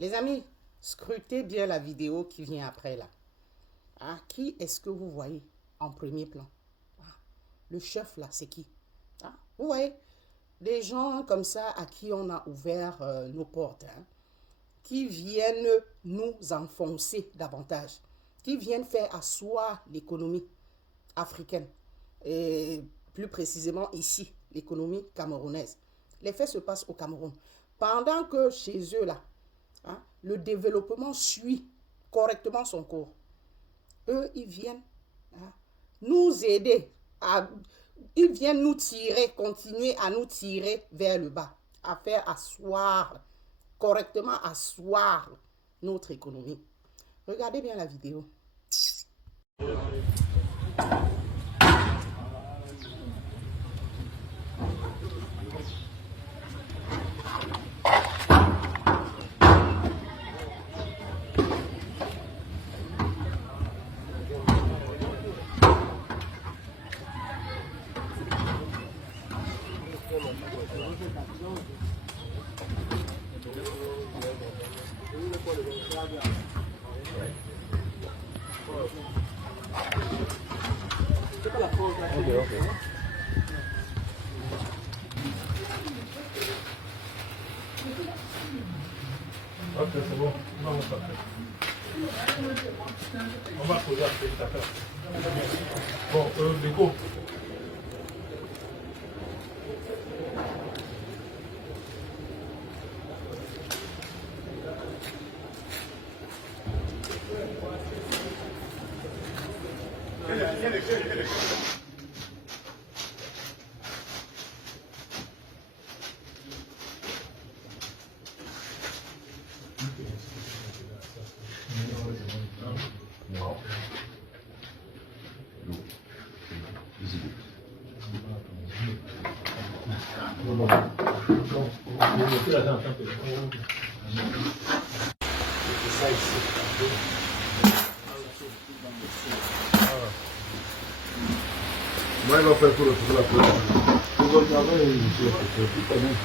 Les amis, scrutez bien la vidéo qui vient après là. Ah, qui est-ce que vous voyez en premier plan? Ah, le chef là, c'est qui? Ah, vous voyez, des gens comme ça à qui on a ouvert nos portes, hein, qui viennent nous enfoncer davantage, qui viennent faire asseoir l'économie africaine, et plus précisément ici, l'économie camerounaise. Les faits se passent au Cameroun. Pendant que chez eux, là, hein, le développement suit correctement son cours, eux, ils viennent, hein, nous aider, ils viennent nous tirer, continuer à nous tirer vers le bas, à faire asseoir, correctement asseoir notre économie. Regardez bien la vidéo. Ok, c'est bon. On va poser un spectateur. Bon, Beko. Moi, il va faire pour la première. Vous regardez, monsieur, tout à l'heure.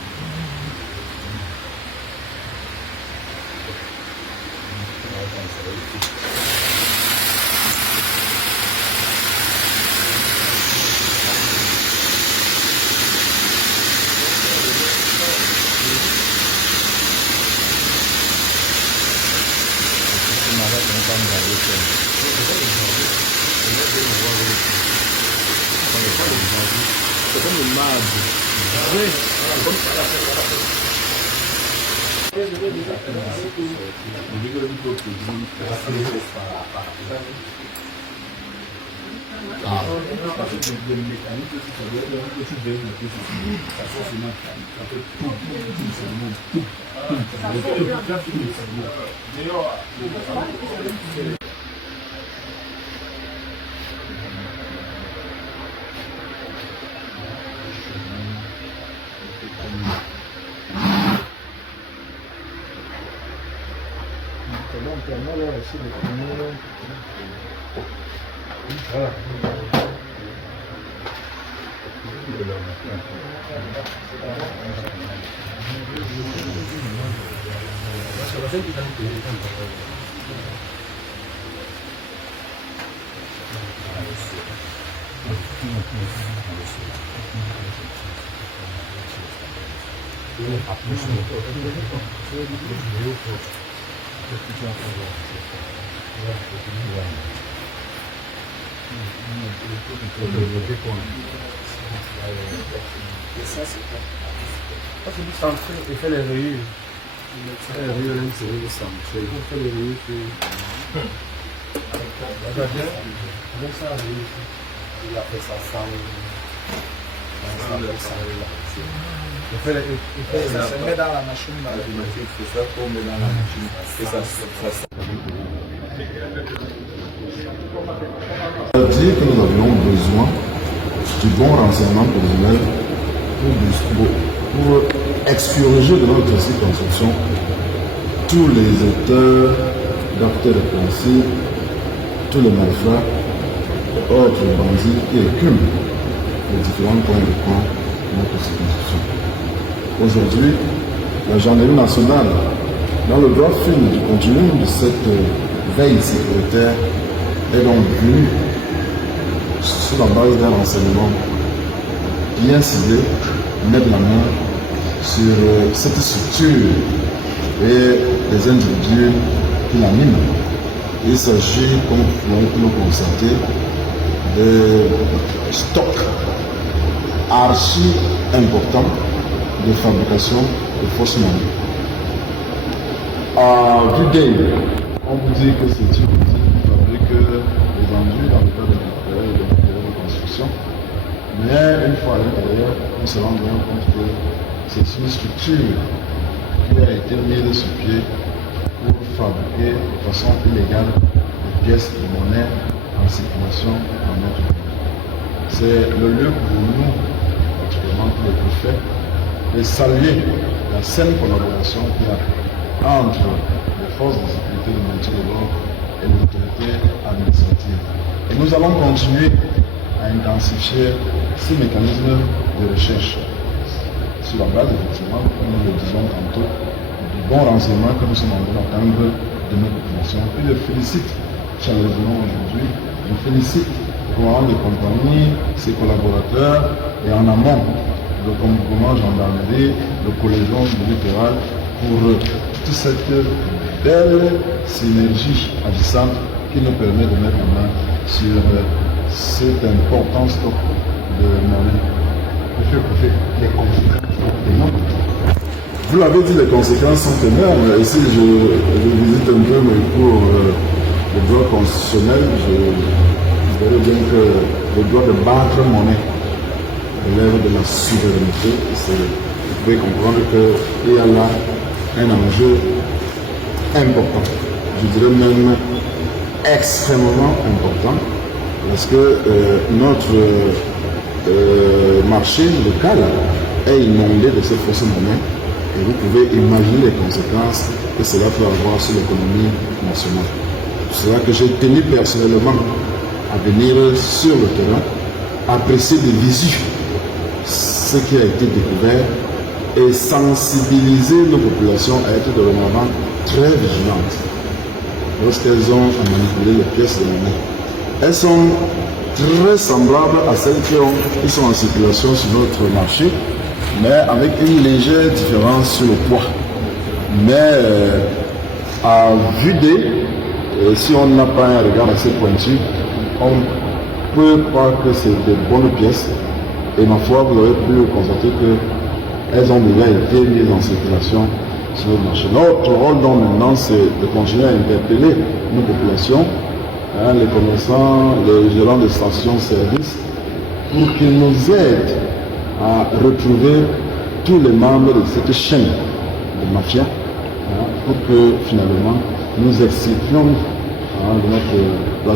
C'est comme une marde. Oui. Il fait les rayures. Les rayures, c'est le sang. Il fait les rayures. Avec ça, il a fait ça sans. Il se met dans la machine. C'est ça qu'on met dans la machine. C'est ça. Ça veut dire que nous avions besoin du bon renseignement personnel pour expurger de notre circonscription tous les auteurs d'actes de principe, tous les malfrats, les autres bandits qui écument les différents points de coin de notre circonscription. Aujourd'hui, la gendarmerie nationale Dans le droit fil du contenu de cette veille sécuritaire est donc venu sur la base d'un renseignement bien ciblé, mettre la main sur cette structure et les individus qui l'animent. Il s'agit, comme vous pouvez le constater, de stocks archi importants de fabrication de fausses monnaies. À vue d'œil, on vous dit que c'est une usine qui fabrique les enduits dans le cadre de matériel et de matériel de construction. Mais une fois à l'intérieur, on se rend bien compte que c'est une structure qui a été mise sur pied pour fabriquer de façon illégale des pièces de monnaie en circulation en notre pays. C'est le lieu pour nous, particulièrement pour les préfets, de saluer la saine collaboration qu'il y a entre les forces de sécurité de maintien de l'ordre et les autorités administratives. Et nous allons continuer à intensifier ces mécanismes de recherche sur la base, effectivement, comme nous le disons tantôt, du bon renseignement que nous sommes en train d'attendre de nos populations. Et je félicite chaleureusement aujourd'hui, je félicite le commandant de compagnie, ses collaborateurs et en amont le commandement gendarmerie, le collège du littoral pour toute cette belle synergie agissante qui nous permet de mettre en main sur cet important stock de monnaie. Les conséquences sont énormes. Vous l'avez dit, les conséquences sont énormes. Ici, je visite un peu mes cours de droit constitutionnel. Je verrai bien que le droit de battre monnaie relève de la souveraineté. Vous pouvez comprendre qu'il y a là un enjeu important. Je dirais même extrêmement important. Parce que notre marché local est inondé de ces fausses monnaies et vous pouvez imaginer les conséquences que cela peut avoir sur l'économie nationale. C'est cela que j'ai tenu personnellement à venir sur le terrain, apprécier de visu ce qui a été découvert et sensibiliser nos populations à être dorénavant très vigilantes lorsqu'elles ont à manipuler les pièces de monnaie. Elles sont très semblables à celles qui sont en circulation sur notre marché, mais avec une légère différence sur le poids. Mais à vue d'œil, si on n'a pas un regard assez pointu, on peut croire que c'est de bonnes pièces. Et ma foi, vous aurez pu constater qu'elles ont déjà été mises en circulation sur notre marché. Notre rôle donc maintenant, c'est de continuer à interpeller nos populations, les commerçants, les gérants de stations-service, pour qu'ils nous aident à retrouver tous les membres de cette chaîne de mafia, pour que finalement nous extirpions de notre